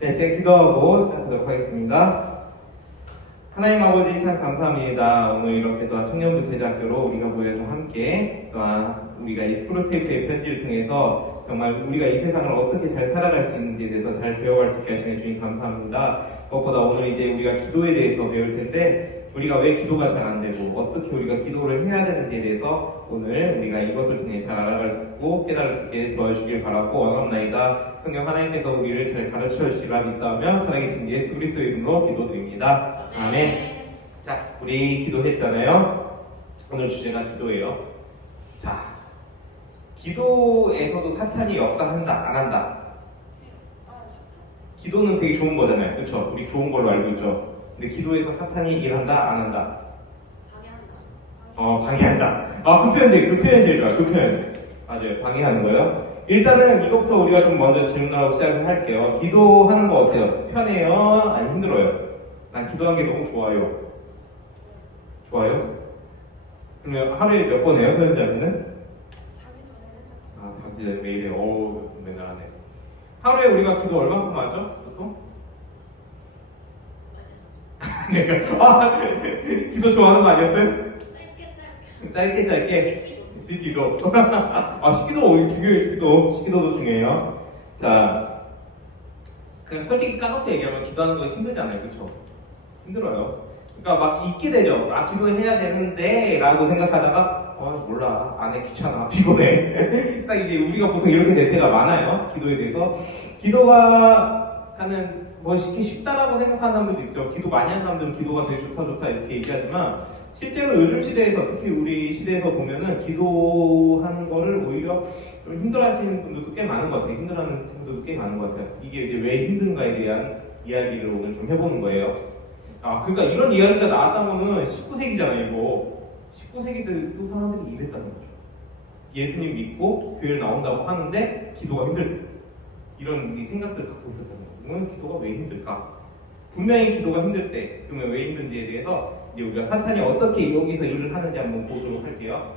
네, 제가 기도하고 시작하도록 하겠습니다. 하나님 아버지 참 감사합니다. 오늘 이렇게 또한 청년부 제자학교로 우리가 모여서 함께 또한 우리가 이 스크롤테이프의 편지를 통해서 정말 우리가 이 세상을 어떻게 잘 살아갈 수 있는지에 대해서 잘 배워갈 수 있게 하시는 주님 감사합니다. 무엇보다 오늘 이제 우리가 기도에 대해서 배울 텐데 우리가 왜 기도가 잘 안 되고 어떻게 우리가 기도를 해야 되는지에 대해서 오늘 우리가 이것을 통해 잘 알아갈 수 있고 깨달을 수 있게 도와주시길 바라고 원합나이다. 성령 하나님께서 우리를 잘 가르쳐 주시라 믿사오며 살아계신 예수 그리스도의 이름으로 기도드립니다. 아멘. 자, 우리 기도했잖아요. 오늘 주제가 기도예요. 자, 기도에서도 사탄이 역사한다, 안 한다? 기도는 되게 좋은 거잖아요. 그렇죠? 우리 좋은 걸로 알고 있죠. 근데 기도에서 사탄이 일한다, 안 한다? 방해한다. 그 표현 제일 좋아. 그 표현. 맞아요. 방해하는 거예요. 일단은 이것부터 우리가 좀 먼저 질문하고 시작을 할게요. 기도하는 거 어때요? 편해요? 아니 힘들어요? 난 기도하는 게 너무 좋아요. 좋아요? 그러면 하루에 몇 번 해요? 소연자매는? 자기 전에 매일 해요. 맨날 하네. 하루에 우리가 기도 얼마큼 하죠? 보통? 기도 좋아하는 거 아니었어요? 짧게. 시기도. 시기도 중요해요. 시기도도 중요해요. 자, 그냥 솔직히 까놓고 얘기하면 기도하는 거 힘들잖아요. 그쵸? 힘들어요. 그러니까 막 잊게 되죠. 기도해야 되는데 라고 생각하다가 몰라. 안 해. 귀찮아. 피곤해. 딱 이제 우리가 보통 이렇게 될 때가 많아요. 기도에 대해서. 기도가 하는 뭐 이렇게 쉽다라고 생각하는 사람들도 있죠. 기도 많이 하는 사람들은 기도가 되게 좋다 이렇게 얘기하지만 실제로 요즘 시대에서 특히 우리 시대에서 보면은 기도하는 거를 오히려 좀 힘들어하시는 분들도 꽤 많은 것 같아요. 힘들어하는 분들도 꽤 많은 것 같아요. 이게 이제 왜 힘든가에 대한 이야기를 오늘 좀 해보는 거예요. 그러니까 이런 이야기가 나왔다면은 19세기잖아요. 이거 19세기들 또 사람들이 이랬다는 거죠. 예수님 믿고 교회를 나온다고 하는데 기도가 힘들대. 이런 생각들을 갖고 있었다는 거예요. 그러면 기도가 왜 힘들까? 분명히 기도가 힘들 때 그러면 왜 힘든지에 대해서 이제 우리가 사탄이 어떻게 여기서 일을 하는지 한번 보도록 할게요.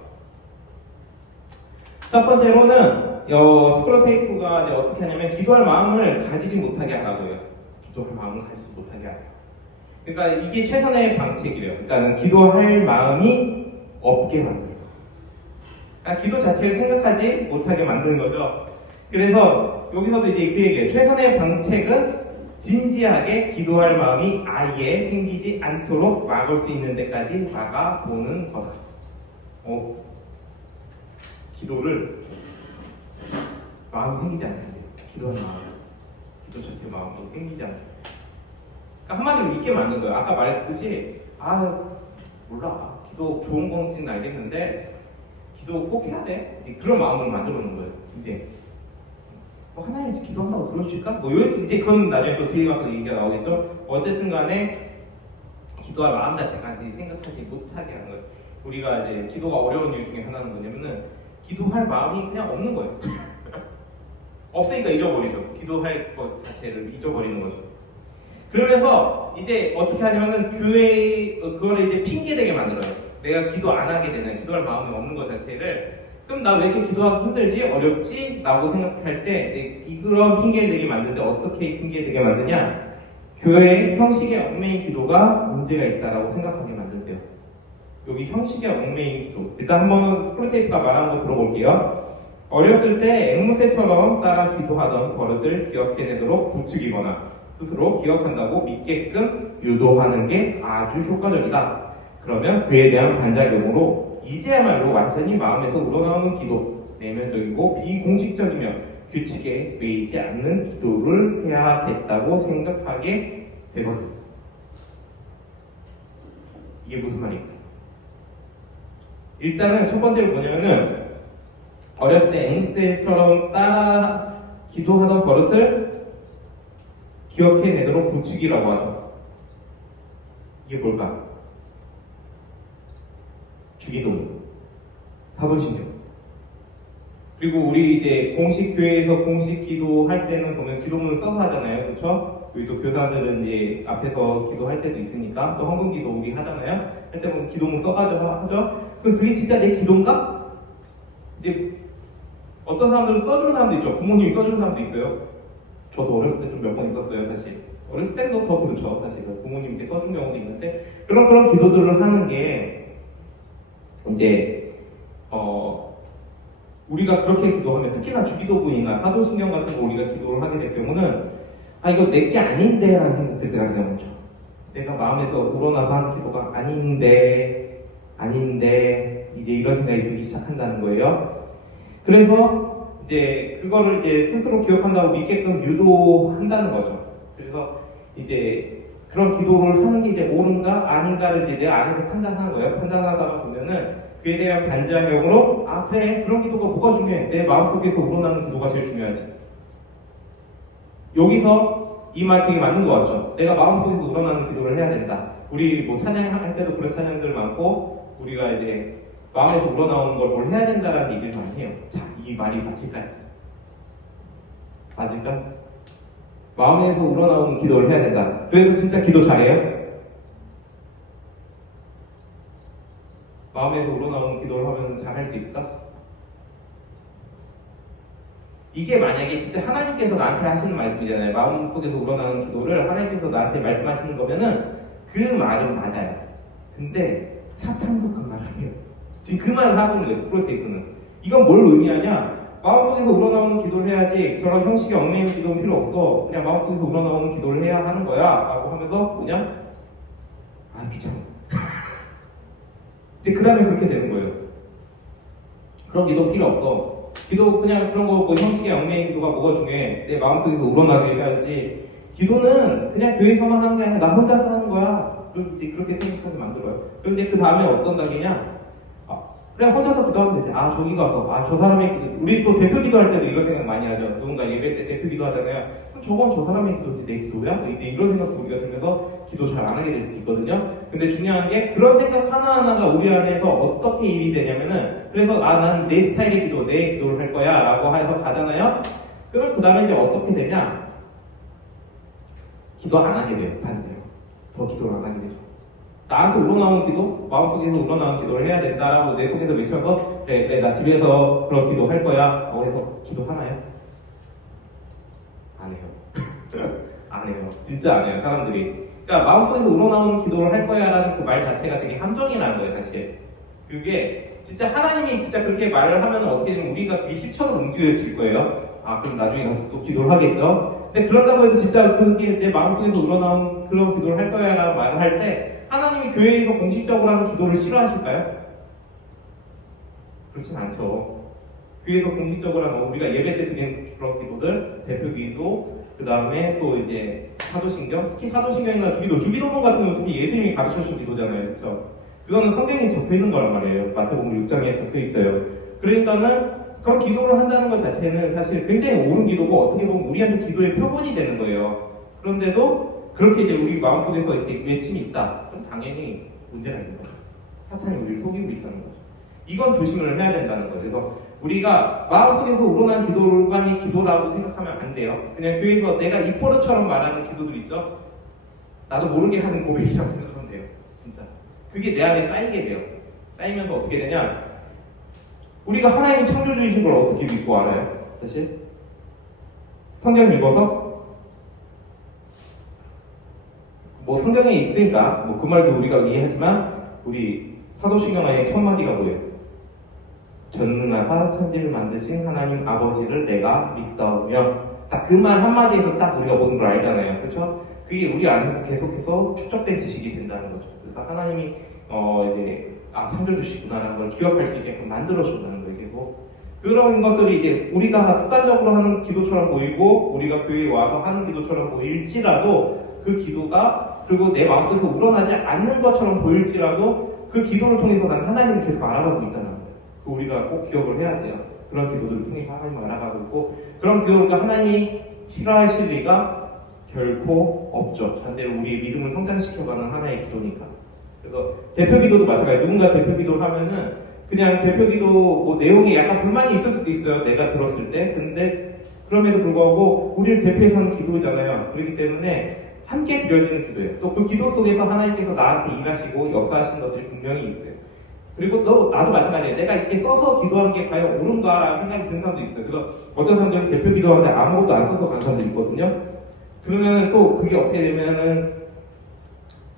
첫 번째로는 스크롤테이프가 이제 어떻게 하냐면 기도할 마음을 가지지 못하게 하라고요. 기도할 마음을 가지지 못하게 하래요. 그러니까 이게 최선의 방책이래요. 그러니까 기도할 마음이 없게 만드는 거예요. 그러니까 기도 자체를 생각하지 못하게 만드는 거죠. 그래서 여기서도 이제 그 얘기예요. 최선의 방책은 진지하게 기도할 마음이 아예 생기지 않도록 막을 수 있는 데까지 막아보는 거다. 기도를 마음이 생기지 않게 해요. 기도하는 마음, 기도 자체 마음이 생기지 않게. 그러니까 한마디로 믿게 만든 거예요. 아까 말했듯이 몰라. 기도 좋은 건지는 알겠는데 기도 꼭 해야 돼. 그런 마음을 만들어 놓는 거예요. 이제 하나님 기도한다고 들어주실까? 이제 그건 나중에 또 뒤에 가서 얘기가 나오겠죠? 어쨌든 간에 기도할 마음 자체까지 생각하지 못하게 하는 거예요. 우리가 이제 기도가 어려운 이유 중에 하나는 뭐냐면은 기도할 마음이 그냥 없는 거예요. 없으니까 잊어버리죠. 기도할 것 자체를 잊어버리는 거죠. 그러면서 이제 어떻게 하냐면은 그거를 이제 핑계대게 만들어요. 내가 기도 안 하게 되는, 기도할 마음이 없는 것 자체를 그럼 나 왜 이렇게 기도하기 힘들지? 어렵지? 라고 생각할 때 그런 핑계를 대게 만드는데 어떻게 핑계대게 만드냐? 교회의 형식에 얽매인 기도가 문제가 있다라고 생각하게 만든대요. 여기 형식에 얽매인 기도. 일단 한번 스크롤테이프가 말하는 거 들어볼게요. 어렸을 때 앵무새처럼 따라 기도하던 버릇을 기억해내도록 부추기거나 스스로 기억한다고 믿게끔 유도하는 게 아주 효과적이다. 그러면 그에 대한 반작용으로 이제야말로 완전히 마음에서 우러나오는 기도, 내면적이고 비공식적이며 규칙에 매이지 않는 기도를 해야겠다고 생각하게 되거든. 이게 무슨 말일까요? 일단은 첫 번째로 뭐냐면은 어렸을 때 앵무새처럼 따라 기도하던 버릇을 기억해내도록 부추기라고 하죠. 이게 뭘까? 주기도, 사도신경. 그리고 우리 이제 공식 교회에서 공식 기도할 때는 보면 기도문을 써서 하잖아요. 그렇죠? 우리 또 교사들은 이제 앞에서 기도할 때도 있으니까 또 헌금 기도 우리 하잖아요. 할 때 보면 기도문 써가지고 하죠. 그럼 그게 진짜 내 기도인가? 이제 어떤 사람들은 써주는 사람도 있죠. 부모님이 써주는 사람도 있어요. 저도 어렸을 때 좀 몇 번 있었어요, 사실. 어렸을 때도 더 그렇죠, 사실. 부모님께 써준 경우도 있는데, 그런 기도들을 하는 게, 이제, 우리가 그렇게 기도하면, 특히나 주기도문이나 사도신경 같은 거 우리가 기도를 하게 될 경우는, 아, 이거 내게 아닌데, 라는 생각 들 때가 되게 많죠. 내가 마음에서 우러나서 하는 기도가 아닌데, 이제 이런 생각이 들기 시작한다는 거예요. 그래서, 이제, 그거를 이제 스스로 기억한다고 믿게끔 유도한다는 거죠. 그래서, 이제, 그런 기도를 하는 게 이제 옳은가, 아닌가를 이제 내 안에서 판단하는 거예요. 판단하다가 보면은, 그에 대한 반작용으로, 아, 그래, 그런 기도가 뭐가 중요해? 내 마음속에서 우러나는 기도가 제일 중요하지. 여기서 이 말 되게 맞는 것 같죠? 내가 마음속에서 우러나는 기도를 해야 된다. 우리 뭐 찬양할 때도 그런 찬양들 많고, 우리가 이제 마음에서 우러나오는 걸 뭘 해야 된다라는 얘기를 많이 해요. 자, 이 말이 맞을까요? 맞을까? 마음에서 우러나오는 기도를 해야 된다. 그래서 진짜 기도 잘해요? 마음에서 우러나오는 기도를 하면 잘할 수 있을까? 이게 만약에 진짜 하나님께서 나한테 하시는 말씀이잖아요. 마음속에서 우러나오는 기도를 하나님께서 나한테 말씀하시는 거면은 그 말은 맞아요. 근데 사탄도 그 말을 해요. 지금 그 말을 하고 있는 거예요, 스크롤테이프는. 이건 뭘 의미하냐? 마음속에서 우러나오는 기도를 해야지 저런 형식에 얽매이는 기도는 필요 없어. 그냥 마음속에서 우러나오는 기도를 해야 하는 거야 라고 하면서 뭐냐? 아, 귀찮아. 이제 그 다음에 그렇게 되는 거예요. 그런 기도 필요 없어. 기도 그냥 그런 거 뭐 형식에 얽매인 기도가 뭐가 중요해? 내 마음속에서 우러나게 해야지. 기도는 그냥 교회에서만 하는 게 아니라 나 혼자서 하는 거야. 이제 그렇게 생각하게 만들어요. 그런데 그 다음에 어떤 단계냐? 아, 그냥 혼자서 기도하면 되지. 아, 저기 가서 저 사람의 기도. 우리 또 대표 기도할 때도 이런 생각 많이 하죠. 누군가 예배 때 대표 기도하잖아요. 그럼 저건 저 사람의 기도지 내 기도야? 이런 생각도 우리가 들면서 기도 잘 안 하게 될 수도 있거든요. 근데 중요한 게 그런 생각 하나하나가 우리 안에서 어떻게 일이 되냐면은, 그래서 나는 내 스타일의 기도, 내 기도를 할 거야 라고 해서 가잖아요. 그럼 그 다음에 이제 어떻게 되냐? 기도 안 하게 돼요. 반대로 더 기도를 안 하게 되죠. 나한테 우러나오는 기도, 마음속에서 우러나오는 기도를 해야 된다라고 내 속에서 외쳐서 그래 나 집에서 그런 기도 할 거야 라고 해서 기도하나요? 안 해요. 안 해요. 진짜 안 해요, 사람들이. 그러니까 마음속에서 우러나오는 기도를 할 거야 라는 그 말 자체가 되게 함정이라는 거예요, 사실. 그게 진짜 하나님이 진짜 그렇게 말을 하면 어떻게 되면 우리가 그게 실천으로 움직여질 거예요. 아, 그럼 나중에 가서 또 기도를 하겠죠. 근데 그런다고 해도 진짜 그게 내 마음속에서 우러나온 그런 기도를 할 거야 라는 말을 할 때 하나님이 교회에서 공식적으로 하는 기도를 싫어하실까요? 그렇진 않죠. 교회에서 공식적으로 하는 우리가 예배 때 드리는 그런 기도들, 대표 기도, 그 다음에 또 이제 사도신경, 특히 사도신경이나 주기도문 같은 경우는 특히 예수님이 가르쳐 주신 기도잖아요, 그렇죠? 그거는 성경에 적혀 있는 거란 말이에요. 마태복음 6장에 적혀 있어요. 그러니까는 그런 기도를 한다는 것 자체는 사실 굉장히 옳은 기도고 어떻게 보면 우리한테 기도의 표본이 되는 거예요. 그런데도 그렇게 이제 우리 마음속에서 이제 외침이 있다. 그럼 당연히 문제가 있는 거죠. 사탄이 우리를 속이고 있다는 거죠. 이건 조심을 해야 된다는 거예요. 그래서 우리가 마음속에서 우러난 기도만이 기도라고 생각하면 안 돼요. 그냥 교회에서 내가 입버릇처럼 말하는 기도들 있죠? 나도 모르게 하는 고백이라고 생각하면 돼요. 진짜. 그게 내 안에 쌓이게 돼요. 쌓이면서 어떻게 되냐? 우리가 하나님이 창조주이신 걸 어떻게 믿고 알아요? 사실 성경 읽어서 뭐 성경에 있으니까 뭐 그 말도 우리가 이해하지만 우리 사도신경의 첫 마디가 뭐예요? 전능하사 천지를 만드신 하나님 아버지를 내가 믿사오며, 딱 그 말 한마디에서 딱 우리가 모든 걸 알잖아요. 그렇죠? 그게 우리 안에서 계속해서 축적된 지식이 된다는 거죠. 그래서 하나님이 이제 창조주시구나라는 걸 기억할 수 있게끔 만들어준다는 거예요. 계속 그런 것들이 이제 우리가 습관적으로 하는 기도처럼 보이고 우리가 교회에 와서 하는 기도처럼 보일지라도 그 기도가, 그리고 내 마음속에서 우러나지 않는 것처럼 보일지라도 그 기도를 통해서 난 하나님을 계속 알아가고 있다는 거예요. 그 우리가 꼭 기억을 해야 돼요. 그런 기도들을 통해서 하나님을 알아가고 있고, 그런 기도를 하나님이 싫어하실 리가 결코 없죠. 반대로 우리의 믿음을 성장시켜가는 하나의 기도니까. 그래서 대표 기도도 마찬가지예요. 누군가 대표 기도를 하면은 그냥 대표 기도 뭐 내용에 약간 불만이 있을 수도 있어요. 내가 들었을 때. 근데 그럼에도 불구하고 우리를 대표해서 하는 기도잖아요. 그렇기 때문에 함께 드려지는 기도예요. 또 그 기도 속에서 하나님께서 나한테 일하시고 역사하시는 것들이 분명히 있어요. 그리고 나도 마찬가지예요. 내가 이렇게 써서 기도하는 게 과연 옳은가라는 생각이 드는 사람도 있어요. 그래서 어떤 사람들은 대표 기도하는데 아무것도 안 써서 가는 사람들이 있거든요. 그러면 또 그게 어떻게 되면은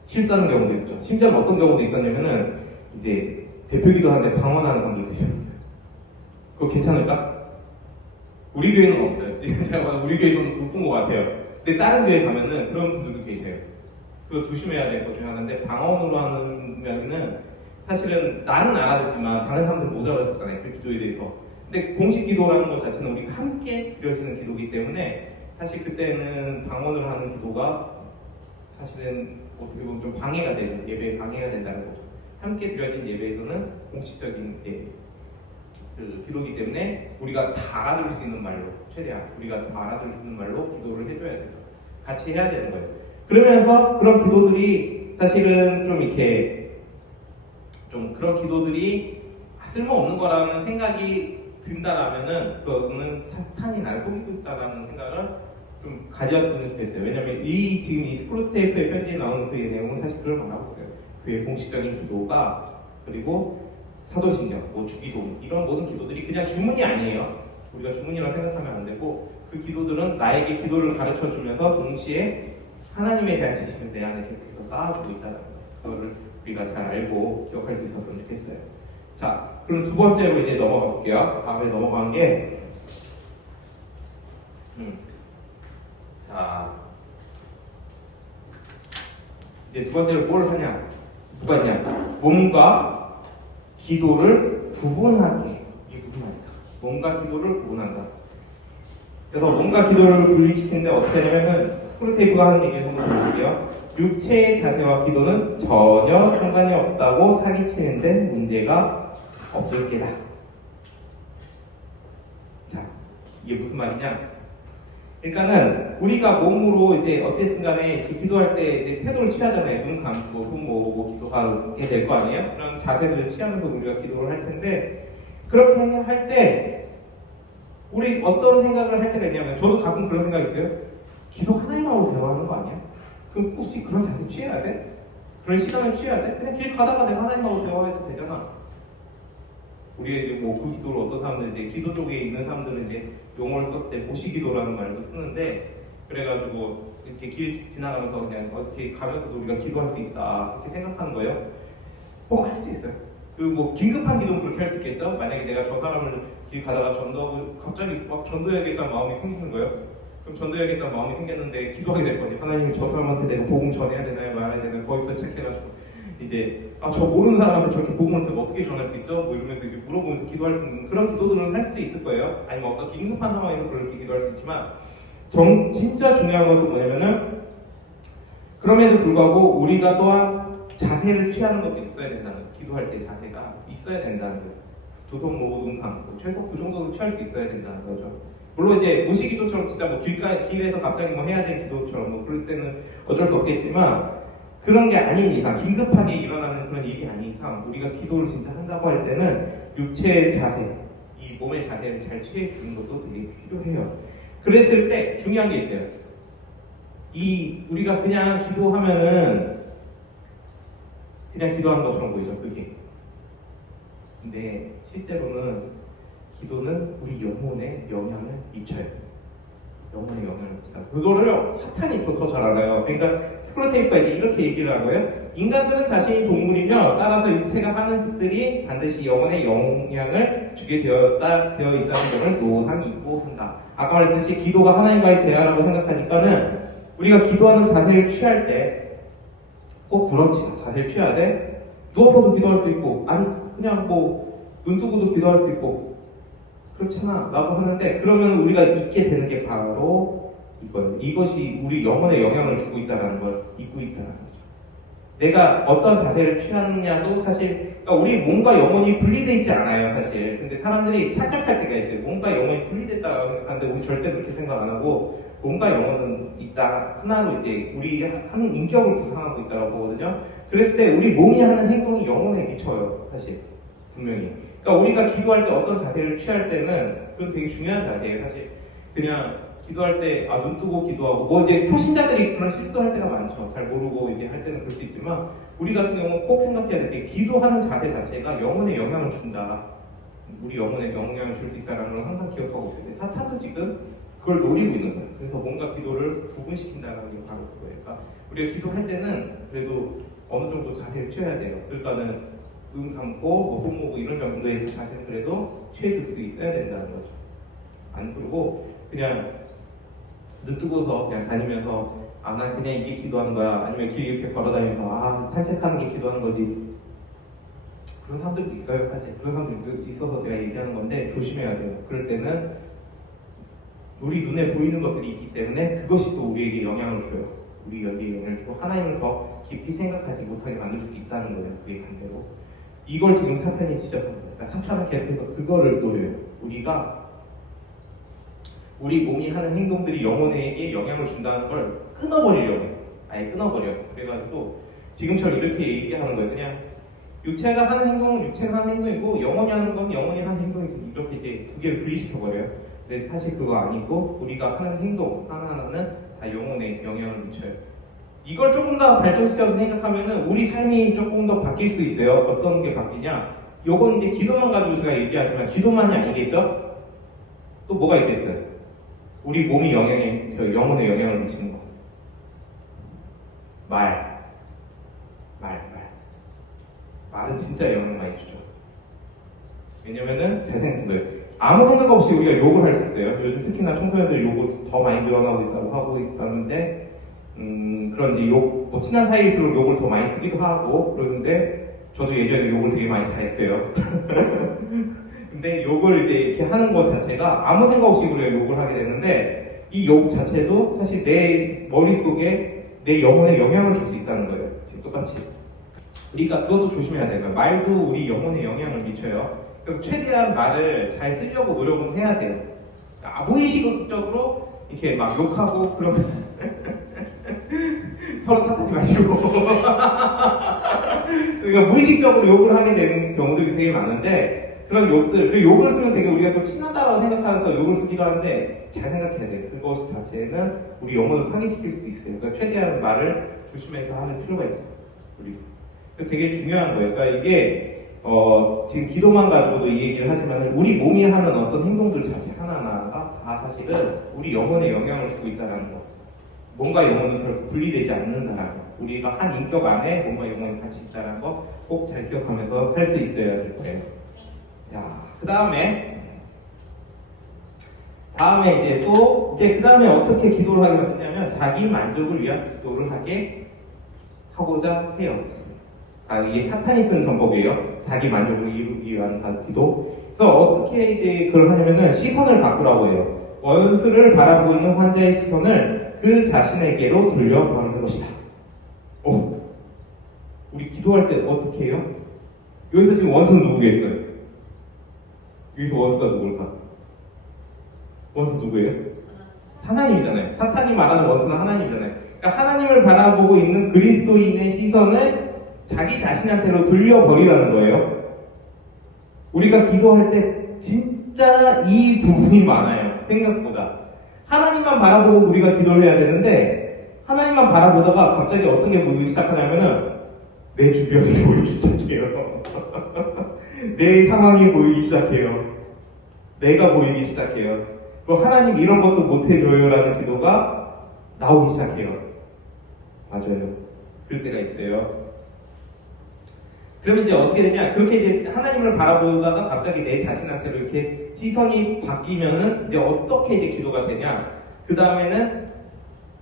실수하는 경우도 있죠. 심지어는 어떤 경우도 있었냐면은 이제 대표 기도하는데 방언하는 사람들도 있었어요. 그거 괜찮을까? 우리 교회는 없어요. 제가 우리 교회는 못 본 것 같아요. 근데 다른 교회 가면은 그런 분들도 계세요. 그거 조심해야 될 것 중에 하나인데, 방언으로 하는 면은 사실은 나는 알아듣지만 다른 사람들은 못 알아듣잖아요. 그 기도에 대해서. 근데 공식 기도라는 것 자체는 우리가 함께 드려지는 기도이기 때문에 사실 그때는 방언으로 하는 기도가 사실은 어떻게 보면 좀 방해가 되는, 예배에 방해가 된다는 거죠. 함께 드려진 예배에서는 공식적인 그 기도이기 때문에 우리가 다 알아들을 수 있는 말로, 최대한 우리가 다 알아들을 수 있는 말로 기도를 해줘야 되죠. 같이 해야 되는 거예요. 그러면서 그런 기도들이 사실은 좀 이렇게 좀 그런 기도들이 쓸모없는 거라는 생각이 든다라면은 그거는 사탄이 날 속이고 있다라는 생각을 좀 가졌으면 좋겠어요. 왜냐면 지금 이 스크루테이프의 편지에 나오는 그 내용은 사실 그걸 말하고 있어요. 그의 공식적인 기도가, 그리고 사도신경, 뭐 주기도, 이런 모든 기도들이 그냥 주문이 아니에요. 우리가 주문이라고 생각하면 안 되고, 그 기도들은 나에게 기도를 가르쳐 주면서 동시에 하나님에 대한 지식을 내 안에 계속해서 쌓아주고 있다는 거. 그거를 우리가 잘 알고 기억할 수 있었으면 좋겠어요. 자, 그럼 두 번째로 이제 넘어가 볼게요. 다음에 넘어간 게, 자, 이제 두 번째로 뭘 하냐? 뭐가 있냐? 몸과 기도를 구분하게. 이게 무슨 말일까? 몸과 기도를 구분한다. 그래서 몸과 기도를 분리시키는데 어떻게 하냐면은 스크루테이프가 하는 얘기를 한번 들어볼게요. 육체의 자세와 기도는 전혀 상관이 없다고 사기치는데 문제가 없을 게다. 자, 이게 무슨 말이냐? 그러니까는 우리가 몸으로 이제 어쨌든 간에 기도할 때 이제 태도를 취하잖아요. 눈 감고 손 모으고 기도하게 될 거 아니에요? 그런 자세들을 취하면서 우리가 기도를 할 텐데, 그렇게 할 때 우리 어떤 생각을 할 때가 있냐면, 저도 가끔 그런 생각이 있어요. 기도 하나님하고 대화하는 거 아니야? 그럼 혹시 그런 자세 취해야 돼? 그런 시간을 취해야 돼? 그냥 길 가다가 내가 하나님하고 대화해도 되잖아. 우리가 이제 뭐 그 기도를 어떤 사람들은 이제 기도 쪽에 있는 사람들은 이제 용어를 썼을 때 모시기도라는 말도 쓰는데, 그래가지고 이렇게 길 지나가면서 그냥 이렇게 가면서도 우리가 기도할 수 있다 이렇게 생각하는 거예요. 꼭 할 수 있어요. 그리고 뭐 긴급한 기도는 그렇게 할 수 있겠죠. 만약에 내가 저 사람을 길 가다가 전도하고 갑자기 막 전도해야겠다는 마음이 생기는 거예요. 그럼 전도해야겠다는 마음이 생겼는데 기도하게 될 거예요. 하나님, 저 사람한테 내가 복음 전해야 되나요? 말해야 되나요? 거기서 체크해가지고 이제 저 모르는 사람한테 저렇게 복음을 어떻게 전할 수 있죠? 뭐 이러면서 이렇게 물어보면서 기도할 수 있는 그런 기도들은 할 수도 있을 거예요. 아니면 어떤 긴급한 상황에서 그렇게 기도할 수 있지만, 진짜 중요한 것도 뭐냐면은, 그럼에도 불구하고 우리가 또한 자세를 취하는 것도 있어야 된다는 거예요. 기도할 때 자세가 있어야 된다는 거예요. 두 손 모으고 눈 감고 최소 그 정도는 취할 수 있어야 된다는 거죠. 물론 이제 무시기도처럼 진짜 뭐 길에서 갑자기 뭐 해야 될 기도처럼 뭐 그럴 때는 어쩔 수 없겠지만, 그런 게 아닌 이상, 긴급하게 일어나는 그런 일이 아닌 이상, 우리가 기도를 진짜 한다고 할 때는 육체의 자세, 이 몸의 자세를 잘 취해주는 것도 되게 필요해요. 그랬을 때 중요한 게 있어요. 우리가 그냥 기도하면은 그냥 기도하는 것처럼 보이죠, 그게. 근데 실제로는 기도는 우리 영혼에 영향을 미쳐요. 영혼에 영향을 미친다. 그거를 사탄이 더 잘 알아요. 그러니까 스크루테이프가 이렇게 얘기를 한 거예요. 인간들은 자신이 동물이며 따라서 육체가 하는 짓들이 반드시 영혼에 영향을 주게 되어 있다는 점을 노상 잊고 산다. 아까 말했듯이 기도가 하나님과의 대화라고 생각하니까는 우리가 기도하는 자세를 취할 때 꼭 그런 자세를 취해야 돼. 누워서도 기도할 수 있고, 아니 그냥 뭐 눈 뜨고도 기도할 수 있고 그렇잖아 라고 하는데, 그러면 우리가 잊게 되는 게 바로 이거예요. 이것이 우리 영혼에 영향을 주고 있다는 걸 잊고 있다는 거죠. 내가 어떤 자세를 취하느냐도 사실, 그러니까 우리 몸과 영혼이 분리되어 있지 않아요 사실. 근데 사람들이 착각할 때가 있어요. 몸과 영혼이 분리됐다고 생각하는데 우리 절대 그렇게 생각 안 하고, 몸과 영혼은 있다, 하나로 이제 우리 한 인격을 구성하고 있다고 보거든요. 그랬을 때 우리 몸이 하는 행동이 영혼에 미쳐요 사실, 분명히. 그러니까 우리가 기도할 때 어떤 자세를 취할 때는 그건 되게 중요한 자세예요 사실. 그냥 기도할 때 눈 뜨고 기도하고 뭐 이제 초신자들이 그런 실수할 때가 많죠. 잘 모르고 이제 할 때는 그럴 수 있지만 우리 같은 경우는 꼭 생각해야 될 게 기도하는 자세 자체가 영혼에 영향을 준다. 우리 영혼에 영향을 줄 수 있다는 걸 항상 기억하고 있어야 돼. 사탄도 지금 그걸 노리고 있는 거예요. 그래서 뭔가 기도를 구분시킨다는 게 바로 그거예요. 그러니까 우리가 기도할 때는 그래도 어느 정도 자세를 취해야 돼요. 그러니까는 눈 감고 손 모으고 이런 정도의 자세는 그래도 취해줄 수 있어야 된다는 거죠. 안 그러고 그냥 눈 뜨고서 그냥 다니면서 난 그냥 이게 기도하는 거야. 아니면 길 이렇게 걸어다니면서 산책하는 게 기도하는 거지. 그런 사람들도 있어요. 사실 그런 사람들도 있어서 제가 얘기하는 건데 조심해야 돼요. 그럴 때는 우리 눈에 보이는 것들이 있기 때문에 그것이 또 우리에게 영향을 줘요. 우리 연기에 영향을 주고 하나님을 더 깊이 생각하지 못하게 만들 수 있다는 거예요. 그게 반대로 이걸 지금 사탄이 지적한 거예요. 그러니까 사탄은 계속해서 그거를 노려요. 우리 몸이 하는 행동들이 영혼에게 영향을 준다는 걸 끊어버리려고 해요. 아예 끊어버려요. 그래가지고 지금처럼 이렇게 얘기하는 거예요. 그냥 육체가 하는 행동은 육체가 하는 행동이고 영혼이 하는 건 영혼이 하는 행동이지. 이렇게 이제 두 개를 분리시켜버려요. 근데 사실 그거 아니고 우리가 하는 행동 하나하나는 다 영혼에 영향을 미쳐요. 이걸 조금 더 발전시켜서 생각하면은 우리 삶이 조금 더 바뀔 수 있어요. 어떤 게 바뀌냐? 요건 이제 기도만 가지고 제가 얘기하지만 기도만이 아니겠죠? 또 뭐가 있겠어요? 우리 몸이 영혼에 영향을 미치는 거. 말은 진짜 영향 많이 주죠. 왜냐면은 잘 생각해 거예요. 아무 생각 없이 우리가 욕을 할 수 있어요. 요즘 특히나 청소년들 욕을 더 많이 늘어나고 있다고 하고 있다는데 그런 이제 뭐 친한 사이일수록 욕을 더 많이 쓰기도 하고 그러는데 저도 예전에 욕을 되게 많이 잘했어요. 근데 욕을 이제 이렇게 하는 것 자체가 아무 생각 없이 우리가 욕을 하게 되는데 이 욕 자체도 사실 내 머릿속에 내 영혼에 영향을 줄 수 있다는 거예요. 지금 똑같이. 그러니까 그것도 조심해야 돼요. 말도 우리 영혼에 영향을 미쳐요. 그래서 최대한 말을 잘 쓰려고 노력은 해야 돼요. 무의식적으로 이렇게 막 욕하고 그러면 서로 탓하지 마시고 그러니까 무의식적으로 욕을 하게 되는 경우들이 되게 많은데 그런 욕들, 그 욕을 쓰면 되게 우리가 또 친하다고 생각하면서 욕을 쓰기도 하는데 잘 생각해야 돼요. 그것 자체는 우리 영혼을 파괴시킬 수도 있어요. 그러니까 최대한 말을 조심해서 하는 필요가 있죠. 우리 되게 중요한 거예요. 그러니까 이게 지금 기도만 가지고도 이 얘기를 하지만 우리 몸이 하는 어떤 행동들 자체 하나하나가 다 사실은 우리 영혼에 영향을 주고 있다는 거. 몸과 영혼은 결국 분리되지 않는다는 거. 우리가 한 인격 안에 몸과 영혼이 같이 있다는 거 꼭 잘 기억하면서 살 수 있어야 될 거예요. 자, 그 다음에 이제 그 다음에 어떻게 기도를 하게 되냐면 자기 만족을 위한 기도를 하고자 해요. 이게 사탄이 쓰는 전법이에요. 자기 만족을 이루기 위한 기도. 그래서 어떻게 이제 그걸 하냐면은 시선을 바꾸라고 해요. 원수를 바라보고 있는 환자의 시선을 그 자신에게로 돌려버리는 것이다. 우리 기도할 때 어떻게 해요? 여기서 지금 원수는 누구겠어요? 여기서 원수가 누굴까? 원수 누구예요? 하나님이잖아요. 사탄이 말하는 원수는 하나님이잖아요. 그러니까 하나님을 바라보고 있는 그리스도인의 시선을 자기 자신한테로 돌려버리라는 거예요. 우리가 기도할 때 진짜 이 부분이 많아요. 생각보다. 하나님만 바라보고 우리가 기도를 해야 되는데 하나님만 바라보다가 갑자기 어떤 게 보이기 시작하냐면은 내 주변이 보이기 시작해요. 내 상황이 보이기 시작해요. 내가 보이기 시작해요. 그리고 하나님 이런 것도 못해줘요 라는 기도가 나오기 시작해요. 맞아요. 그럴 때가 있어요. 그러면 이제 어떻게 되냐? 그렇게 이제 하나님을 바라보다가 갑자기 내 자신한테로 이렇게 시선이 바뀌면은 이제 어떻게 이제 기도가 되냐? 그 다음에는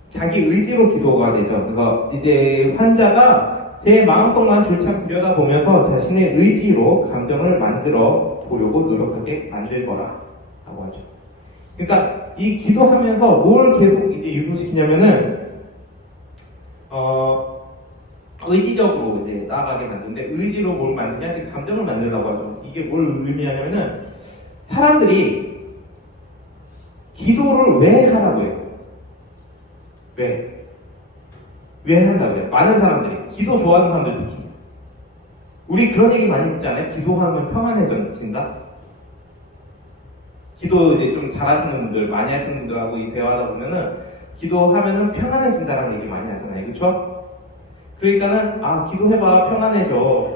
자기 의지로 기도가 되죠. 그래서 이제 환자가 제 마음속만 줄창 들여다보면서 자신의 의지로 감정을 만들어 보려고 노력하게 만들 거라 라고 하죠. 그러니까 이 기도하면서 뭘 계속 이제 유도시키냐면은 의지적으로 이제 나아가게 만드는데 의지로 뭘 만드냐? 이제 감정을 만들라고 하죠. 이게 뭘 의미하냐면은 사람들이 기도를 왜 하라고 해요? 왜 한다고 해요? 많은 사람들이 기도 좋아하는 사람들 특히 우리 그런 얘기 많이 듣잖아요. 기도하면 평안해진다. 기도 이제 좀 잘하시는 분들, 많이 하시는 분들하고 이 대화하다 보면은 기도하면은 평안해진다는 얘기 많이 하잖아요. 그쵸? 그러니까는, 아, 기도해봐. 평안해져.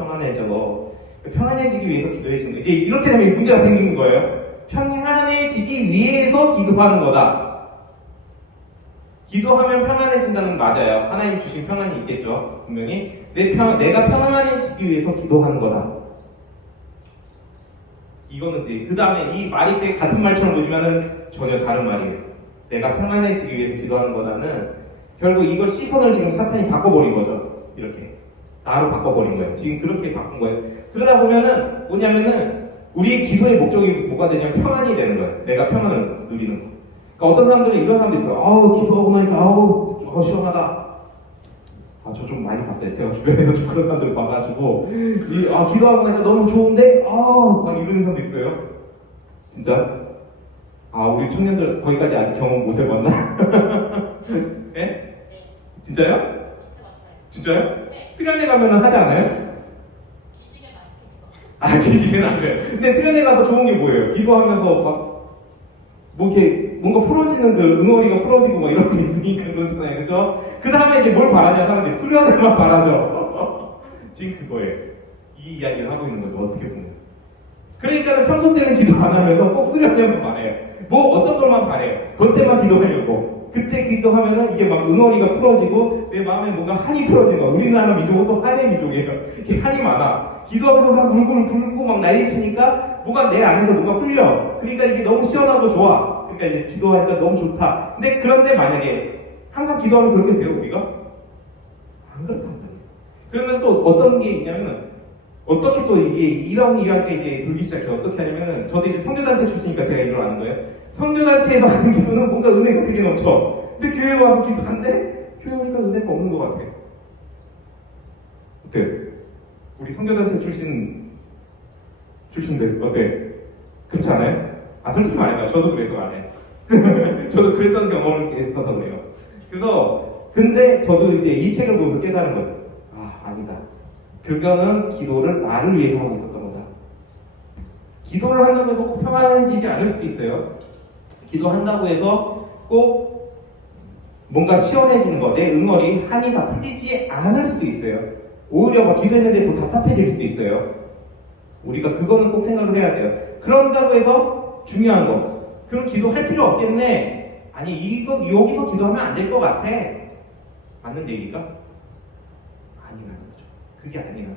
평안해지기 위해서 기도해주는 거예요. 이제 이렇게 되면 문제가 생기는 거예요. 평안해지기 위해서 기도하는 거다. 기도하면 평안해진다는 건 맞아요. 하나님 주신 평안이 있겠죠. 분명히. 내가 평안해지기 위해서 기도하는 거다. 이거는 이제 그 다음에 이 말이 같은 말처럼 보이면은 전혀 다른 말이에요. 내가 평안해지기 위해서 기도하는 거다는 결국 이걸 시선을 지금 사탄이 바꿔버린 거죠. 이렇게 나로 바꿔버린 거예요. 지금 그렇게 바꾼 거예요. 그러다 보면은 뭐냐면은 우리의 기도의 목적이 뭐가 되냐면 평안이 되는 거예요. 내가 평안을 누리는 거. 그러니까 어떤 사람들은 이런 사람도 있어요. 아우 기도하고 나니까 아우 시원하다. 아, 저 좀 많이 봤어요. 제가 주변에서 좀 그런 사람들을 봐가지고 기도하고 나니까 너무 좋은데 막 이러는 사람도 있어요. 진짜? 아, 우리 청년들 거기까지 아직 경험 못 해봤나? 네? 진짜요? 해봤어요. 진짜요? 네. 수련회 가면은 하지 않아요? 기지개는 안 펴고. 아, 기지개는 안 그래요. 근데 수련회 가서 좋은 게 뭐예요? 기도하면서 뭐 이렇게 뭔가 풀어지는 응어리가 풀어지고 막 이런 게 있으니까 그렇잖아요. 그죠? 그 다음에 이제 뭘 바라냐, 사람들이. 수련회만 바라죠. 지금 그거예요. 이 이야기를 하고 있는 거죠. 어떻게 보면. 그러니까 평소 때는 기도 안 하면서 꼭 수련회만 바래요. 뭐 어떤 것만 바래요. 그때만 기도하려고. 그때 기도하면은 이게 막 응어리가 풀어지고 내 마음에 뭔가 한이 풀어지는 거야. 우리나라 민족은 또 한의 민족이에요. 이렇게 한이 많아. 기도하면서 막 울고 불고 막 난리치니까 뭐가 내 안에서 뭔가 풀려. 그러니까 이게 너무 시원하고 좋아. 그러니까 이제 기도하니까 너무 좋다. 근데 그런데 만약에 항상 기도하면 그렇게 돼요, 우리가? 안 그렇단 말이에요. 그러면 또 어떤 게 있냐면은 어떻게 또 이게 이런 이야기가 이제 돌기 시작해요. 어떻게 하냐면은 저도 이제 선교단체 출신이니까 제가 이걸 아는 거예요. 선교단체에서 하는 기도는 뭔가 은혜가 되게 넘쳐. 근데 교회에 와서 기도하는데 교회 오니까 은혜가 없는 것 같아. 어때요? 우리 선교단체 출신들 어때? 그렇지 않아요? 아, 솔직히 말해봐요. 저도 그래서 안 해요. 저도 그랬던 경험을 했어서 그래요. 그래서 근데 저도 이제 이 책을 보면서 깨달은 거예요. 아, 아니다. 그거는 기도를 나를 위해서 하고 있었던 거다. 기도를 한다고 해서 꼭 평안해지지 않을 수도 있어요. 기도한다고 해서 꼭 뭔가 시원해지는 거, 내 응어리, 한이 다 풀리지 않을 수도 있어요. 오히려 막 기도했는데 더 답답해질 수도 있어요. 우리가 그거는 꼭 생각을 해야 돼요. 그런다고 해서 중요한 거, 그럼 기도할 필요 없겠네. 아니 여기서 기도하면 안 될 것 같아. 맞는 얘기가? 아니라는 거죠. 그게 아니라.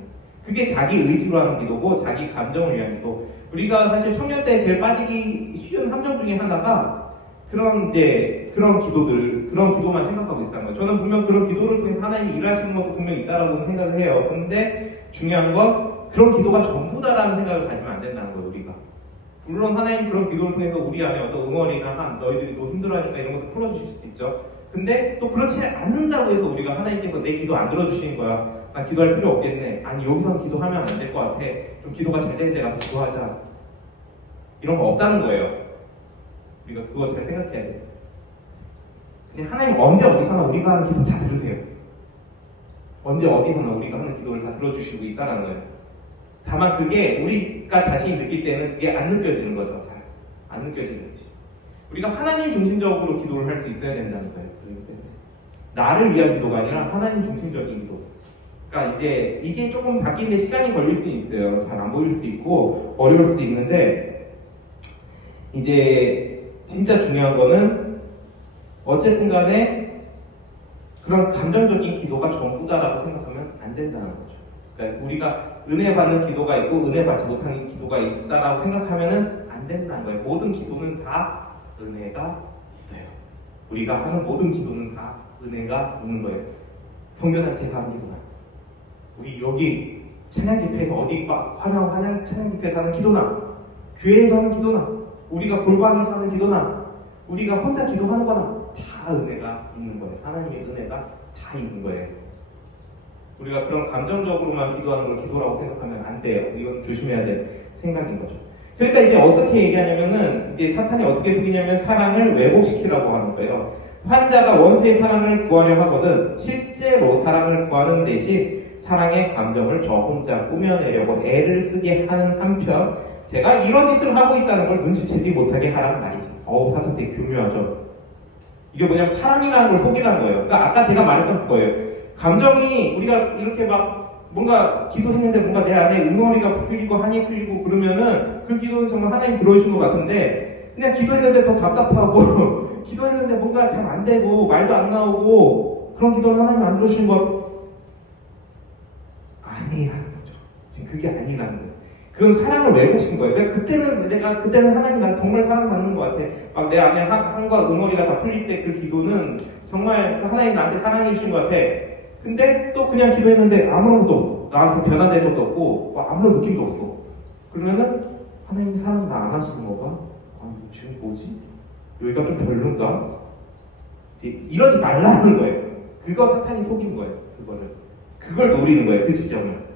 그게 자기 의지로 하는 기도고 자기 감정을 위한 기도. 우리가 사실 청년 때 제일 빠지기 쉬운 함정 중에 하나가 그런 기도만 생각하고 있다는 거예요. 저는 분명 그런 기도를 통해서 하나님이 일하시는 것도 분명히 있다라고 생각을 해요. 근데 중요한 건 그런 기도가 전부다라는 생각을 가지면 안 된다는 거예요, 우리가. 물론 하나님 그런 기도를 통해서 우리 안에 어떤 응원이나 너희들이 또 힘들어하니까 이런 것도 풀어주실 수도 있죠. 근데 또 그렇지 않는다고 해서 우리가 하나님께서 내 기도 안 들어주시는 거야. 나 기도할 필요 없겠네. 아니 여기서 기도하면 안 될 것 같아. 좀 기도가 잘 되는 데 가서 기도하자. 이런 거 없다는 거예요. 우리가 그거 잘 생각해야 돼요. 그냥 하나님 언제 어디서나 우리가 하는 기도 다 들으세요. 언제 어디서나 우리가 하는 기도를 다 들어주시고 있다는 거예요. 다만 그게 우리가 자신이 느낄 때는 그게 안 느껴지는 거죠. 잘 안 느껴지는 거지. 우리가 하나님 중심적으로 기도를 할 수 있어야 된다는 거예요. 그렇기 때문에 나를 위한 기도가 아니라 하나님 중심적인 기도. 그러니까 이제 이게 조금 바뀌는데 시간이 걸릴 수 있어요. 잘 안 보일 수도 있고 어려울 수도 있는데 이제 진짜 중요한 거는 어쨌든 간에 그런 감정적인 기도가 전부다라고 생각하면 안 된다는 거죠. 그러니까 우리가 은혜 받는 기도가 있고 은혜 받지 못하는 기도가 있다라고 생각하면은 안 된다는 거예요. 모든 기도는 다 은혜가 있어요. 우리가 하는 모든 기도는 다 은혜가 있는 거예요. 성교단체에서 하는 기도나 우리 여기 찬양 집회에서 어디 찬양 집회에서 하는 기도나 교회에서 하는 기도나 우리가 골방에서 하는 기도나 우리가 혼자 기도하는 거나 다 은혜가 있는 거예요. 하나님의 은혜가 다 있는 거예요. 우리가 그런 감정적으로만 기도하는 걸 기도라고 생각하면 안 돼요. 이건 조심해야 될 생각인 거죠. 그러니까 이제 어떻게 얘기하냐면은 이제 사탄이 어떻게 속이냐면 사랑을 왜곡시키라고 하는 거예요. 환자가 원수의 사랑을 구하려 하거든 실제로 사랑을 구하는 대신 사랑의 감정을 저 혼자 꾸며내려고 애를 쓰게 하는 한편 제가 이런 짓을 하고 있다는 걸 눈치채지 못하게 하라는 말이지. 사탄 되게 교묘하죠. 이게 뭐냐면 사랑이라는 걸 속이라는 거예요. 그러니까 아까 제가 말했던 거예요. 감정이 우리가 이렇게 막 뭔가 기도했는데 뭔가 내 안에 응어리가 풀리고 한이 풀리고 그러면은 그 기도는 정말 하나님 들어주신 것 같은데 그냥 기도했는데 더 답답하고 기도했는데 뭔가 잘 안 되고 말도 안 나오고 그런 기도는 하나님 안 들어주신 것 아니라는 거죠. 지금 그게 아니라는 거예요. 그건 사랑을 왜곡신 거예요. 그러니까 그때는 하나님 난 정말 사랑받는 것 같아. 막 내 안에 한과 응어리가 다 풀릴 때 그 기도는 정말 하나님 나한테 사랑해 주신 것 같아. 근데 또 그냥 기도했는데 아무런 것도 없어. 나한테 변화된 것도 없고 아무런 느낌도 없어. 그러면은 하나님 사랑 나 안 하시는 건가? 지금 뭐지? 여기가 좀 별론가? 이제 이러지 말라는 거예요. 그거 사탄이 속인 거예요. 그걸 노리는 거예요. 그 지점을.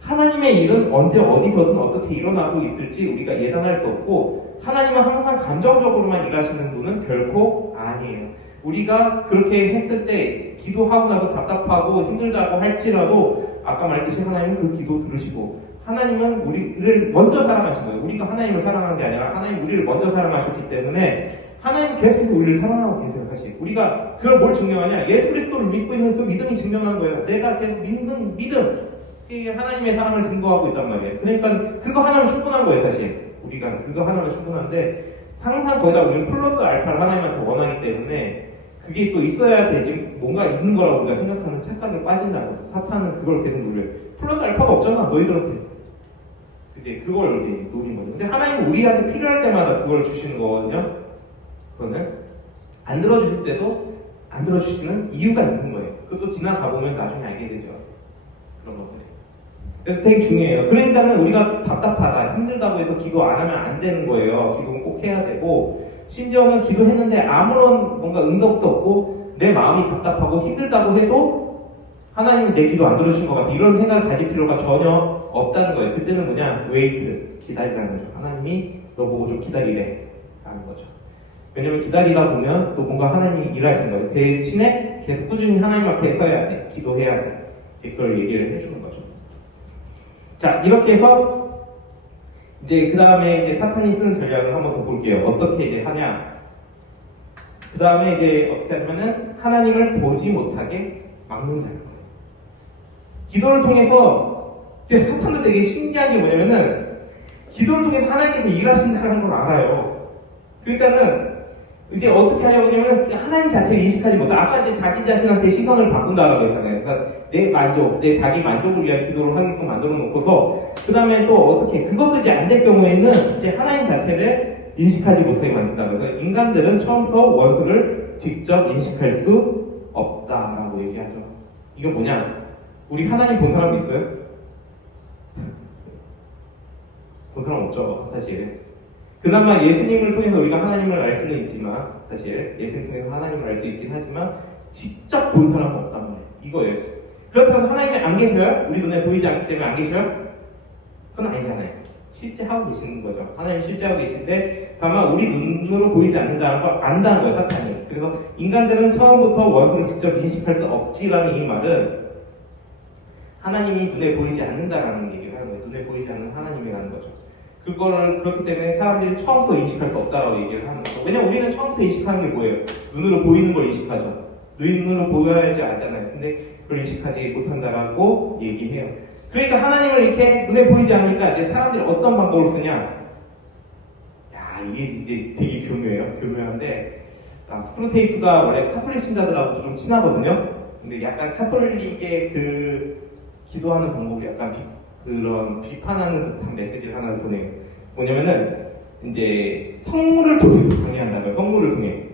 하나님의 일은 언제 어디서든 어떻게 일어나고 있을지 우리가 예단할 수 없고 하나님은 항상 감정적으로만 일하시는 분은 결코 아니에요. 우리가 그렇게 했을 때 기도하고 나서 답답하고 힘들다고 할지라도 아까 말했듯이 하나님은 그 기도 들으시고 하나님은 우리를 먼저 사랑하신 거예요. 우리가 하나님을 사랑한 게 아니라 하나님 우리를 먼저 사랑하셨기 때문에 하나님은 계속해서 우리를 사랑하고 계세요. 사실 우리가 그걸 뭘 증명하냐? 예수 그리스도를 믿고 있는 그 믿음이 증명하는 거예요. 내가 계속 믿는 믿음 이게 하나님의 사랑을 증거하고 있단 말이에요. 그러니까 그거 하나면 충분한 거예요. 사실 우리가 그거 하나면 충분한데 항상 거기다 우리는 플러스 알파를 하나님한테 원하기 때문에 그게 또 있어야 되지 뭔가 있는 거라고 우리가 생각하는 착각에 빠진다는 거죠. 사탄은 그걸 계속 노려요. 플러스 알파가 없잖아 너희들한테. 이제 그걸 이제 노린 거죠. 근데 하나님은 우리한테 필요할 때마다 그걸 주시는 거거든요. 그거는 안 들어주실 때도 안 들어주시는 이유가 있는 거예요. 그것도 지나가 보면 나중에 알게 되죠. 그런 것들이. 그래서 되게 중요해요. 그러니까는 우리가 답답하다, 힘들다고 해서 기도 안 하면 안 되는 거예요. 기도는 꼭 해야 되고, 심지어는 기도했는데 아무런 뭔가 응답도 없고, 내 마음이 답답하고 힘들다고 해도 하나님이 내 기도 안 들으신 것 같아. 이런 생각을 가질 필요가 전혀 없다는 거예요. 그때는 뭐냐? 웨이트, 기다리라는 거죠. 하나님이 너 보고 좀 기다리래. 라는 거죠. 왜냐면 기다리다 보면 또 뭔가 하나님이 일하시는 거예요. 대신에 계속 꾸준히 하나님 앞에 서야 돼. 기도해야 돼. 이제 그걸 얘기를 해주는 거죠. 자, 이렇게 해서 이제 그 다음에 이제 사탄이 쓰는 전략을 한번 더 볼게요. 어떻게 이제 하냐? 그 다음에 이제 어떻게 하냐면은 하나님을 보지 못하게 막는다는 거예요. 기도를 통해서 이제 사탄도 되게 신기한 게 뭐냐면은 기도를 통해서 하나님께서 일하신다는 걸 알아요. 그러니까는 이제 어떻게 하려고 하냐면 하나님 자체를 인식하지 못해. 아까 이제 자기 자신한테 시선을 바꾼다라고 했잖아요. 그러니까 내 만족, 내 자기 만족을 위한 기도를 하게끔 만들어 놓고서 그 다음에 또 어떻게 그것도 이제 안 될 경우에는 이제 하나님 자체를 인식하지 못하게 만든다. 그래서 인간들은 처음부터 원수를 직접 인식할 수 없다라고 얘기하죠. 이건 뭐냐? 우리 하나님 본 사람 있어요? 본 사람 없죠, 사실. 그나마 예수님을 통해서 우리가 하나님을 알 수는 있지만 사실 예수님을 통해서 하나님을 알 수 있긴 하지만 직접 본 사람은 없다는 거예요. 이거예요. 그렇다고 해서 하나님이 안 계셔요? 우리 눈에 보이지 않기 때문에 안 계셔요? 그건 아니잖아요. 실제 하고 계시는 거죠. 하나님 실제 하고 계신데 다만 우리 눈으로 보이지 않는다는 걸 안다는 거예요. 사탄이. 그래서 인간들은 처음부터 원수를 직접 인식할 수 없지라는 이 말은 하나님이 눈에 보이지 않는다라는 얘기를 하는 거예요. 눈에 보이지 않는 하나님이라는 거죠. 그거를 그렇기 때문에 사람들이 처음부터 인식할 수 없다라고 얘기를 하는 거죠. 왜냐면 우리는 처음부터 인식하는 게 뭐예요? 눈으로 보이는 걸 인식하죠. 눈으로 보여야지 알잖아요. 근데 그걸 인식하지 못한다라고 얘기해요. 그러니까 하나님을 이렇게 눈에 보이지 않으니까 이제 사람들이 어떤 방법을 쓰냐? 야, 이게 이제 되게 교묘해요. 교묘한데 스크루테이프가 원래 카톨릭 신자들하고 좀 친하거든요. 근데 약간 카톨릭의 그 기도하는 방법이 약간 그런 비판하는 듯한 메시지를 하나를 보내요. 뭐냐면은 이제 성물을 통해서 강의한다는 거예요. 성물을 통해.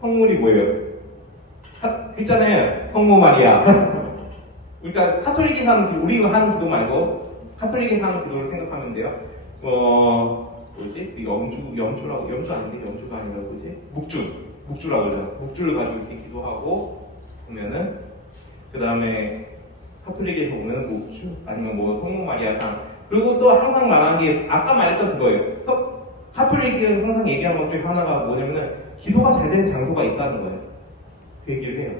성물이 뭐예요? 있잖아요. 성모 마리아. 그러니까 카톨릭이 하는 기도, 우리가 하는 기도 말고 카톨릭이 하는 기도를 생각하면 돼요. 뭐지? 염주 아닌데 염주가 아니라 뭐지? 묵주라고 그러죠. 묵주를 가지고 이렇게 기도하고 보면은 그 다음에 카톨릭에서 보면 묵주 아니면 뭐 성모 마리아상 그리고 또 항상 말하는 게 아까 말했던 그거예요. 그래서 카톨릭은 항상 얘기하는 것 중에 하나가 뭐냐면은 기도가 잘 되는 장소가 있다는 거예요. 그 얘기를 해요.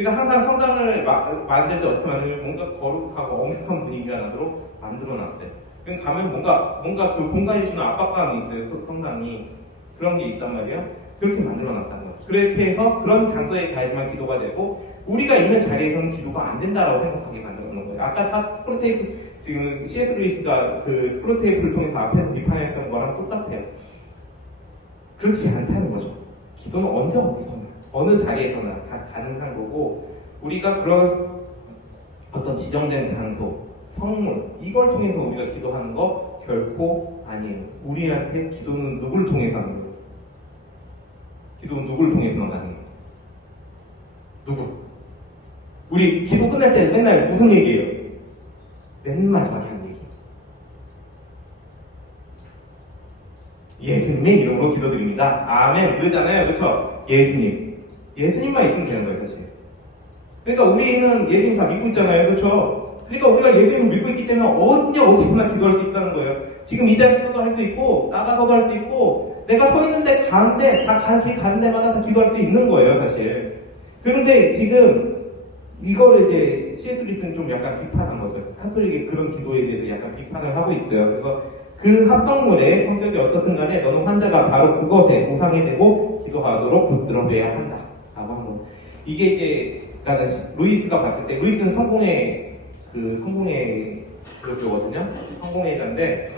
그러니까 항상 성당을 만들 때 어떻게 만들면 뭔가 거룩하고 엄숙한 분위기가 나도록 만들어놨어요. 그럼 가면 뭔가 그 공간이 주는 압박감이 있어요. 성당이 그런 게 있단 말이에요. 그렇게 만들어놨다는 거죠. 그렇게 해서 그런 장소에 가야지만 기도가 되고 우리가 있는 자리에서는 기도가 안 된다라고 생각하게 만들어놓은 거예요. 아까 스크롤테이프 지금 C.S. 루이스가 그 스크롤테이프를 통해서 앞에서 비판했던 거랑 똑같아요. 그렇지 않다는 거죠. 기도는 언제 어디서나 어느 자리에서나 다 가능한 거고 우리가 그런 어떤 지정된 장소, 성물 이걸 통해서 우리가 기도하는 거 결코 아니에요. 우리한테 기도는 누굴 통해서 하는 거예요? 기도는 누굴 통해서 가능해요? 누구? 우리 기도 끝날 때 맨날 무슨 얘기예요? 맨 마지막에 하는 얘기. 예수님의 이름으로 기도드립니다. 아멘. 그러잖아요. 그렇죠? 예수님만 있으면 되는 거예요, 사실. 그러니까 우리는 예수님 다 믿고 있잖아요. 그렇죠? 그러니까 우리가 예수님을 믿고 있기 때문에 언제 어디서나 기도할 수 있다는 거예요. 지금 이 자리에서도 할 수 있고 나가서도 할 수 있고 내가 서 있는데 가는데 다 가는 길 가는 데마다 다 기도할 수 있는 거예요, 사실. 그런데 지금 이거를 이제 C.S. 루이스는 좀 약간 비판한 거죠. 카톨릭의 그런 기도에 대해서 약간 비판을 하고 있어요. 그래서 그 합성물의 성격이 어떻든 간에 너는 환자가 바로 그것에 우상이 되고 기도하도록 붙들어야 한다 라고 한 거. 이게 이제 나는 루이스가 봤을 때 루이스는 성공의 그거거든요. 성공회자인데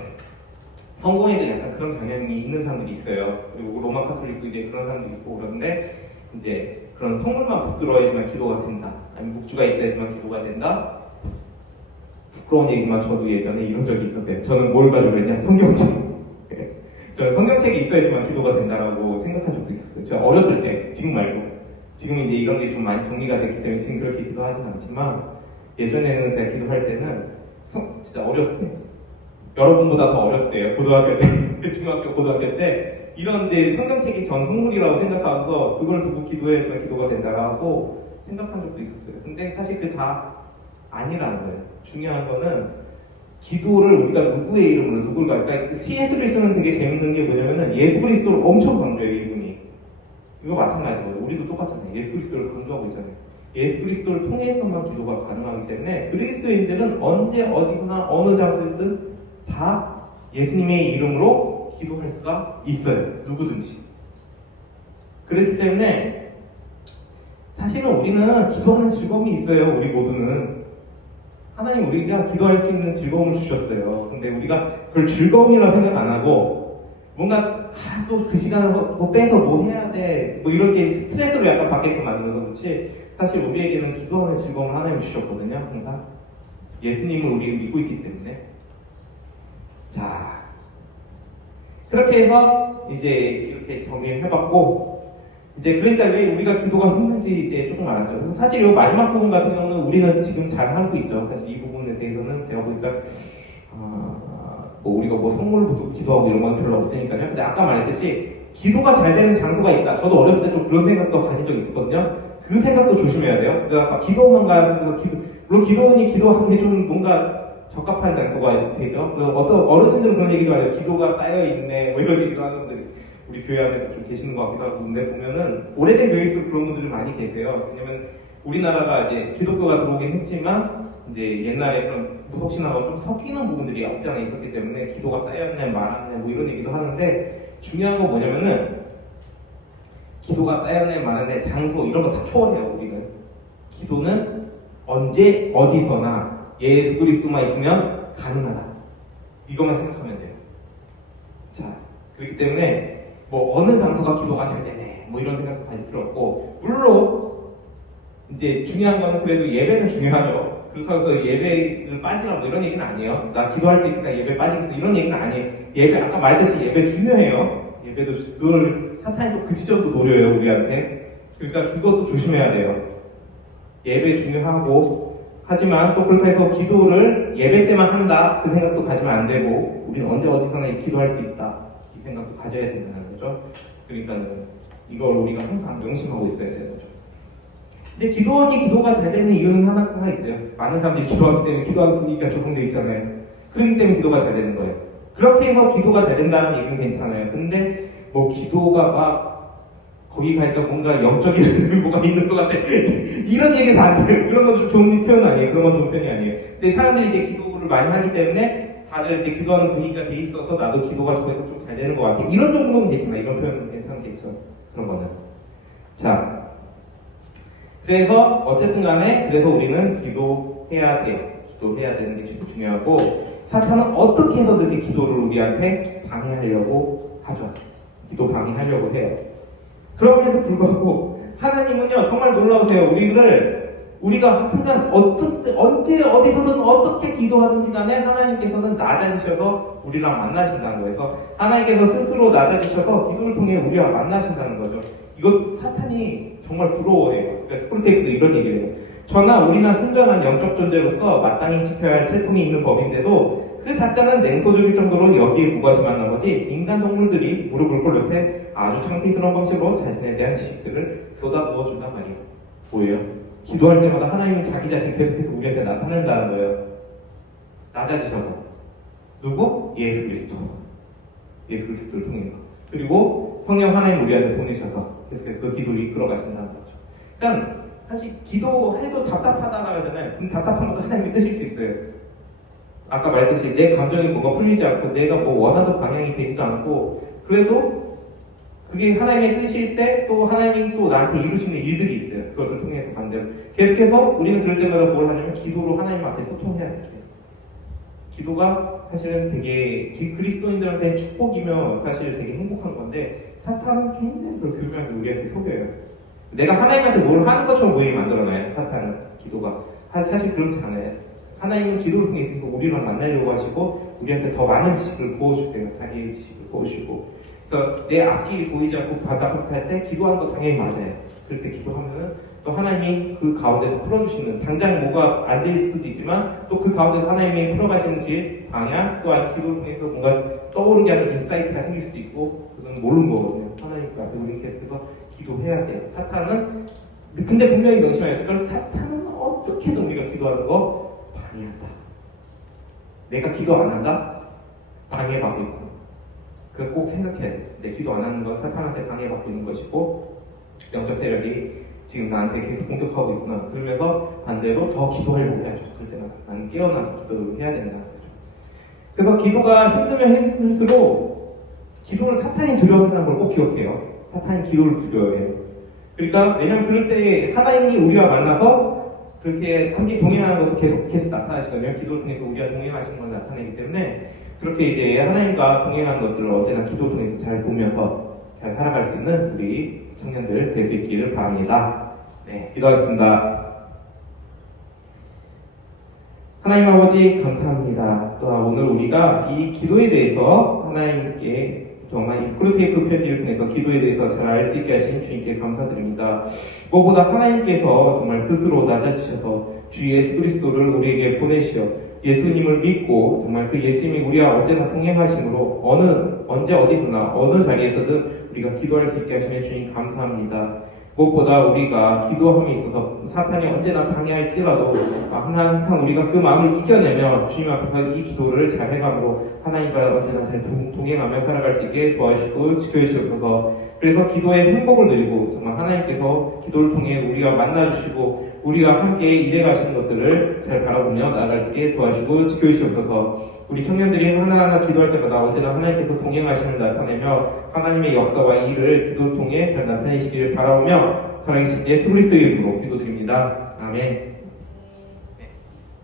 성공회도 약간 그런 경향이 있는 사람들이 있어요. 그리고 로마 카톨릭도 이제 그런 사람들이 있고 그런데 이제 그런 성물만 붙들어야지만 기도가 된다. 아니면 묵주가 있어야지만 기도가 된다. 부끄러운 얘기만 저도 예전에 이런 적이 있었어요. 저는 뭘 가지고 그랬냐? 성경책. 저는 성경책이 있어야지만 기도가 된다라고 생각한 적도 있었어요. 제가 어렸을 때, 지금 말고. 지금 이제 이런 게 좀 많이 정리가 됐기 때문에 지금 그렇게 기도하진 않지만 예전에는 제가 기도할 때는 진짜 어렸을 때 여러분보다 더 어렸을 때예요. 고등학교 때, 중학교, 고등학교 때 이런 이제 성경책이 전 성물이라고 생각하면서 그걸 두고 기도해야지만 기도가 된다라고 생각한 적도 있었어요. 근데 사실 그 다 아니라는 거예요. 중요한 거는 기도를 우리가 누구의 이름으로 누굴 갈까? C.S. 루이스는 되게 재밌는 게 뭐냐면은 예수 그리스도를 엄청 강조해요, 이분이. 이거 마찬가지거든요. 우리도 똑같잖아요. 예수 그리스도를 강조하고 있잖아요. 예수 그리스도를 통해서만 기도가 가능하기 때문에 그리스도인들은 언제 어디서나 어느 장소든 다 예수님의 이름으로 기도할 수가 있어요. 누구든지. 그렇기 때문에 사실은 우리는 기도하는 즐거움이 있어요. 우리 모두는. 하나님 우리가 기도할 수 있는 즐거움을 주셨어요. 근데 우리가 그걸 즐거움이라고 생각 안 하고 뭔가 또 그 시간을 뭐 빼서 뭐 해야 돼 뭐 이렇게 스트레스를 약간 받게끔 만들어서 그렇지 사실 우리에게는 기도하는 즐거움을 하나님이 주셨거든요. 항상 예수님을 우리는 믿고 있기 때문에. 자, 그렇게 해서 이제 이렇게 정리를 해봤고 이제 그러니까 왜 우리가 기도가 힘든지 이제 조금 알았죠. 그래서 사실 이 마지막 부분 같은 경우는 우리는 지금 잘 하고 있죠. 사실 이 부분에 대해서는 제가 보니까 뭐 우리가 뭐 성물을 붙들고 기도하고 이런 건 별로 없으니까요. 근데 아까 말했듯이 기도가 잘 되는 장소가 있다. 저도 어렸을 때 좀 그런 생각도 가진 적이 있었거든요. 그 생각도 조심해야 돼요. 그러니까 기도만 가서 물론 기도원이 기도하기에 좀 뭔가 적합한 장소가 되죠. 그래서 어떤 어르신들은 그런 얘기도 하죠. 기도가 쌓여있네 뭐 이런 얘기도 하는 분들이 우리 교회 안에도 좀 계시는 것 같기도 하고 근데 보면은 오래된 교회일수록 그런 분들이 많이 계세요. 왜냐면 우리나라가 이제 기독교가 들어오긴 했지만 이제 옛날에 그런 무속신앙하고 좀 섞이는 부분들이 없지 않아 있었기 때문에 기도가 쌓였네 말았네 뭐 이런 얘기도 하는데 중요한 거 뭐냐면은 기도가 쌓였네 말았네 장소 이런 거 다 초월해요. 우리는 기도는 언제 어디서나 예수 그리스도만 있으면 가능하다. 이것만 생각하면 돼요. 자, 그렇기 때문에 뭐 어느 장소가 기도가 잘 되네 뭐 이런 생각도 가질 필요 없고 물론 이제 중요한 거는 그래도 예배는 중요하죠. 그렇다고 해서 예배를 빠지라 뭐 이런 얘기는 아니에요. 나 기도할 수 있으니까 예배 빠지겠어 이런 얘기는 아니에요. 예배 아까 말했듯이 예배 중요해요. 예배도 그걸 사탄이 또 그 지점도 노려요 우리한테. 그러니까 그것도 조심해야 돼요. 예배 중요하고 하지만 또 그렇다 해서 기도를 예배 때만 한다 그 생각도 가지면 안 되고 우리는 언제 어디서나 기도할 수 있다 이 생각도 가져야 된다는 거죠. 그러니까 이걸 우리가 항상 명심하고 있어야 되는 거죠. 이제 기도원이 기도가 잘 되는 이유는 하나가 있어요. 많은 사람들이 기도하기 때문에 기도하는 분위기가 조성되어 있잖아요. 그렇기 때문에 기도가 잘 되는 거예요. 그렇게 해서 기도가 잘 된다는 얘기는 괜찮아요. 근데 뭐 기도가 막 거기 가니까 뭔가 영적인 뭐가 있는 것 같아. 이런 얘기 다 안 돼요. 그런 건 좀 좋은 표현 아니에요. 그런 건 좋은 표현이 아니에요. 근데 사람들이 이제 기도를 많이 하기 때문에 다들 이제 기도하는 분위기가 돼 있어서 나도 기도가 좋아서 좀 잘 되는 것 같아. 이런 정도는 괜찮아. 이런 표현은 괜찮겠죠. 그런 거는. 자. 그래서 어쨌든 간에 그래서 우리는 기도해야 돼. 기도해야 되는 게 최고 중요하고 사탄은 어떻게 해서든 기도를 우리한테 방해하려고 하죠. 기도 방해하려고 해요. 그럼에도 불구하고 하나님은요 정말 놀라우세요. 우리가 하여튼간 언제 어디서든 어떻게 기도하든지 간에 하나님께서는 낮아지셔서 우리랑 만나신다는 거예요. 그래서 하나님께서 스스로 낮아지셔서 기도를 통해 우리와 만나신다는 거죠. 이거 사탄이 정말 부러워해요. 그러니까 스크루테이프도 이런 얘기를 해요. 저나 우리나 순전한 영적 존재로서 마땅히 지켜야 할 채통이 있는 법인데도 그 작자는 냉소적일 정도로 여기에 무관심한 나머지 인간 동물들이 무릎을 꿇을 때 아주 창피스러운 방식으로 자신에 대한 지식들을 쏟아부어준단 말이에요. 뭐예요? 기도할 때마다 하나님은 자기 자신 계속해서 우리한테 나타낸다는 거예요. 낮아지셔서. 누구? 예수 그리스도. 예수 그리스도를 통해서. 그리고 성령 하나님 우리한테 보내셔서 계속해서 그 기도를 이끌어 가신다는 거죠. 그러니까 사실 기도해도 답답하다고 하잖아요. 그럼 답답한 것도 하나님이 뜨실 수 있어요. 아까 말했듯이 내 감정이 뭔가 풀리지 않고 내가 뭐 원하던 방향이 되지도 않고 그래도 그게 하나님의 뜻일 때 또 하나님이 또 나한테 이루시는 일들이 있어요. 그것을 통해서 반대로 계속해서 우리는 그럴 때마다 뭘 하냐면 기도로 하나님 앞에 소통해야 돼요. 기도가 사실은 되게 그리스도인들한테 축복이며 사실 되게 행복한 건데 사탄은 굉장히 그걸 교묘하게 우리한테 속여요. 내가 하나님한테 뭘 하는 것처럼 보이게 만들어놔요. 사탄은 기도가 사실 그렇지 않아요. 하나님은 기도를 통해 있으니까 우리랑 만나려고 하시고 우리한테 더 많은 지식을 부어주세요. 자기의 지식을 부어주시고 그래서 내 앞길이 보이지 않고 바닥할 때 기도하는 거 당연히 맞아요. 그럴 때 기도하면은 또 하나님이 그 가운데서 풀어주시는 당장 뭐가 안 될 수도 있지만 또 그 가운데서 하나님이 풀어가시는 길 방향 또한 기도를 통해서 뭔가 떠오르게 하는 인사이트가 생길 수도 있고 그건 모르는 거거든요. 하나님 앞에 우리 계속해서 기도해야 돼요. 사탄은 근데 분명히 명심해야 될 건 사탄은 어떻게든 우리가 기도하는 거 방해한다. 내가 기도 안 한다? 방해받고 있고 그거 꼭 생각해야 돼. 내 기도 안 하는 건 사탄한테 방해받고 있는 것이고 영적 세력이 지금 나한테 계속 공격하고 있구나. 그러면서 반대로 더 기도하려고 해야죠. 그럴 때마다 나는 깨어나서 기도를 해야 된다는 거죠. 그래서 기도가 힘들면 힘들수록 기도를 사탄이 두려워한다는 걸 꼭 기억해요. 사탄이 기도를 두려워해요. 그러니까 왜냐면 그럴 때 하나님이 우리와 만나서 그렇게 함께 동행하는 것을 계속해서 나타나시거든요. 기도를 통해서 우리와 동행하시는 걸 나타내기 때문에 그렇게 이제 하나님과 동행하는 것들을 언제나 기도를 통해서 잘 보면서 잘 살아갈 수 있는 우리 청년들 될 수 있기를 바랍니다. 네, 기도하겠습니다. 하나님 아버지 감사합니다. 또 오늘 우리가 이 기도에 대해서 하나님께 정말 이 스크루테이프 편지를 통해서 기도에 대해서 잘 알 수 있게 하신 주님께 감사드립니다. 무엇보다 하나님께서 정말 스스로 낮아지셔서 주 예수 그리스도를 우리에게 보내시어 예수님을 믿고 정말 그 예수님이 우리와 언제나 동행하심으로 언제 어디서나 어느 자리에서든 우리가 기도할 수 있게 하시면 주님 감사합니다. 무엇보다 우리가 기도함에 있어서 사탄이 언제나 방해할지라도 항상 우리가 그 마음을 이겨내며 주님 앞에서 이 기도를 잘 해감으로 하나님과 언제나 잘 동행하며 살아갈 수 있게 도와주시고 지켜주시옵소서. 그래서 기도의 행복을 누리고 정말 하나님께서 기도를 통해 우리와 만나주시고 우리와 함께 일해가시는 것들을 잘 바라보며 나아갈 수 있게 도와주시고 지켜주시옵소서. 우리 청년들이 하나하나 기도할 때마다 언제나 하나님께서 동행하심을 나타내며 하나님의 역사와 일을 기도를 통해 잘 나타내시기를 바라오며 살아계신 예수 그리스도의 이름으로 기도드립니다. 아멘.